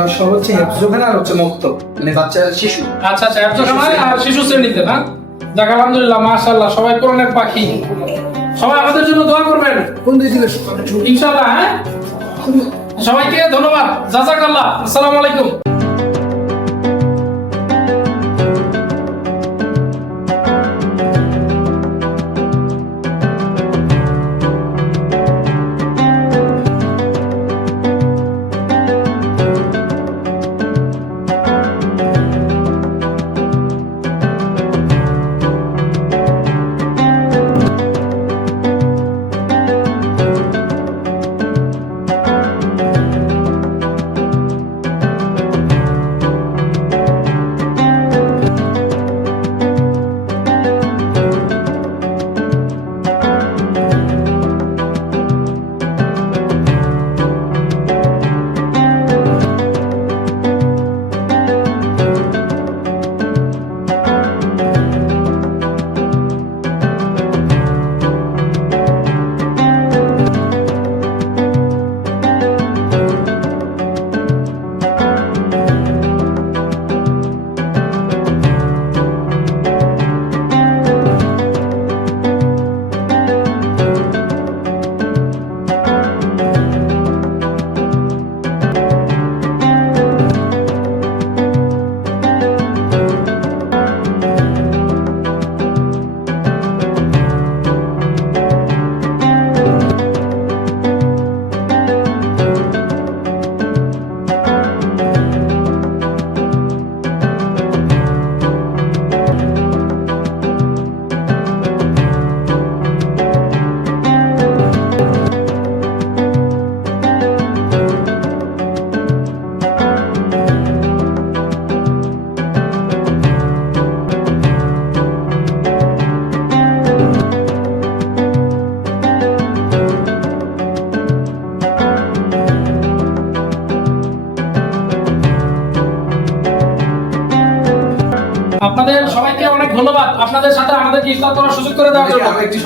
ওরা সব হচ্ছে হেফজোখানা আর হচ্ছে মুক্ত, মানে বাচ্চা শিশু। আচ্ছা আচ্ছা, হেফজোখানায় আর শিশু শ্রেণীতে না? যাক আলহামদুলিল্লাহ, মাশাআল্লাহ, সবাই কোরআনের পাখি। সবাই আমাদের জন্য দোয়া করবেন কোন দুই থেকে ইনশাআল্লাহ। হ্যাঁ, সবাইকে ধন্যবাদ, জাযাকাল্লাহ। আসসালামু আলাইকুম। আপনাদের সবাইকে অনেক ধন্যবাদ, আপনাদের সাথে আমাদের ইফতার করার সুযোগ করে দেওয়ার জন্য। একটু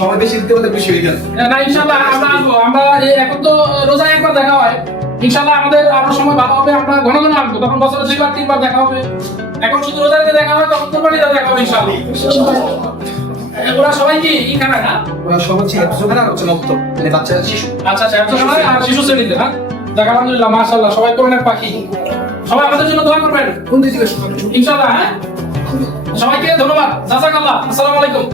সময় বেশি দিতে হতে খুশি হইতাম। না ইনশাআল্লাহ আমরা আসবো। আমরা এখন তো রোজায় একবার দেখা হয়, ইনশাআল্লাহ আমাদের আরো সময় ভালো হবে, আমরা ঘন ঘন আসবো, তখন বছরে 2বার 3বার দেখা হবে। এখন শুধু রোজাতে দেখা হয়, তখন কোরবানিতে দেখা হবে ইনশাআল্লাহ। ওরা সবাই কি খানা না? ওরা সব হচ্ছে হেফজোখানা আর হচ্ছে মুক্ত, মানে বাচ্চা শিশু। আচ্ছা আচ্ছা, হেফজোখানায় আর শিশু শ্রেণীতে না? যাক আলহামদুলিল্লাহ, মাশাআল্লাহ, সবাই কোরআনের পাখি। সবাই আমাদের জন্য দোয়া করবেন কোন দুই থেকে ইনশাআল্লাহ। হ্যাঁ, সবাইকে ধন্যবাদ, জাযাকাল্লাহ। আসসালামু আলাইকুম।